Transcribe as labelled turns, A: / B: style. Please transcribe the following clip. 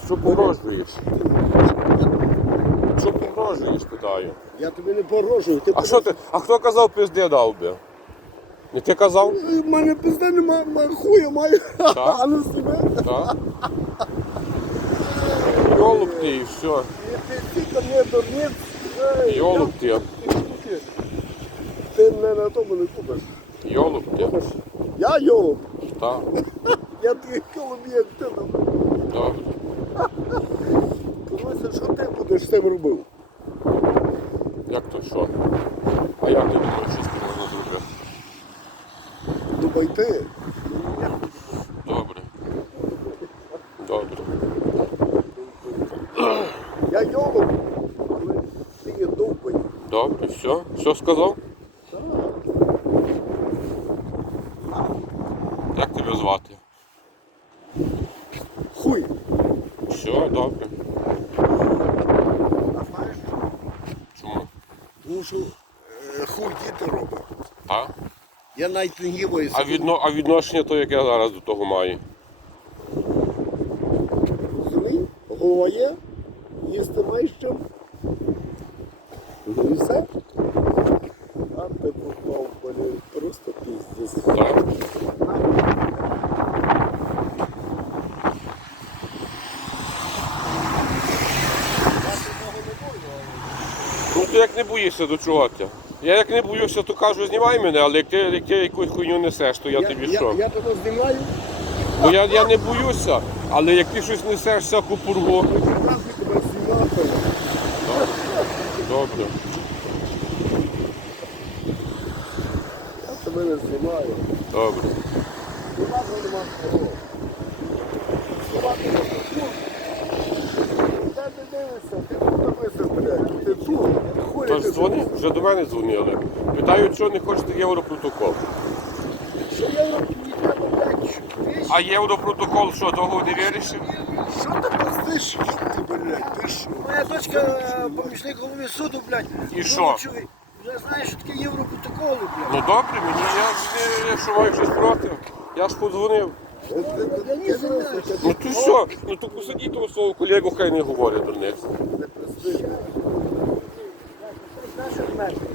A: Що погрожуєш? Що погрожуєш, питаю?
B: Я тобі не погрожую. Ти
A: А що ти? А хто казав пизди дав би? Не ти казав?
B: У мене пизда нема, хуя маю.
A: Так.
B: А ну себе.
A: Так. Йолуп ти і все.
B: Ти тільки не дурниць.
A: Йолуп ти.
B: Ти мене на тому не купиш.
A: Йолуп ти.
B: Я йолоп.
A: Так.
B: Я такий коломієк, ти там.
A: Добре.
B: Подивися, що ти будеш з цим робив?
A: Як то що? А як ти думаєш, що з тим можна зробити?
B: Думай ти.
A: Добре. Добре.
B: Я йолоп, але ти є довбий.
A: Добре, все. Все сказав? Як тебе звати?
B: Хуй.
A: Все, добре.
B: А знаєш що?
A: Чому?
B: Тому що хуй діти робить.
A: Так?
B: Я навіть не гіваю.
A: А відношення то, яке зараз до того має?
B: Розумій? Голова є, їсти маєш чим. Ну і все. А ти попав, блін, просто піздець.
A: Так? Ну ти як не боїшся, до чого ти? Я як не боюся, то кажу, знімай мене, але як ти якусь хуйню несеш, то я тобі що?
B: Я тебе знімаю,
A: Бо я не боюся, але як ти щось несеш всяку пургу.
B: прекрасно тебе знімати.
A: Добре.
B: Я тебе не знімаю.
A: Добре.
B: Знімати нема кого. Знімати нема кого. Де ти дивишся? Ти тут дивишся, блядь. Ти тут. Хуй
A: Тож
B: ти
A: дзвони, вже до мене дзвонили. Питають, що не хочете європротокол.
B: Що я роблю? Не треба, блядь, вещи.
A: А європротокол що, того не вирішив?
B: Що ти пиздиш, ти, блядь, ти що?
C: Моя дочка помічник голови суду, блядь.
A: І що?
C: Вже знаєш, що таке європротоколи, блядь.
A: Ну добре, мені якщо маю щось проти, я ж подзвонив.
C: Я не знаю.
A: Ну то що? Ну то посадіть того свого колегу, хай не говорить до них.
B: Не пизди.
C: Знаєш, що в мене?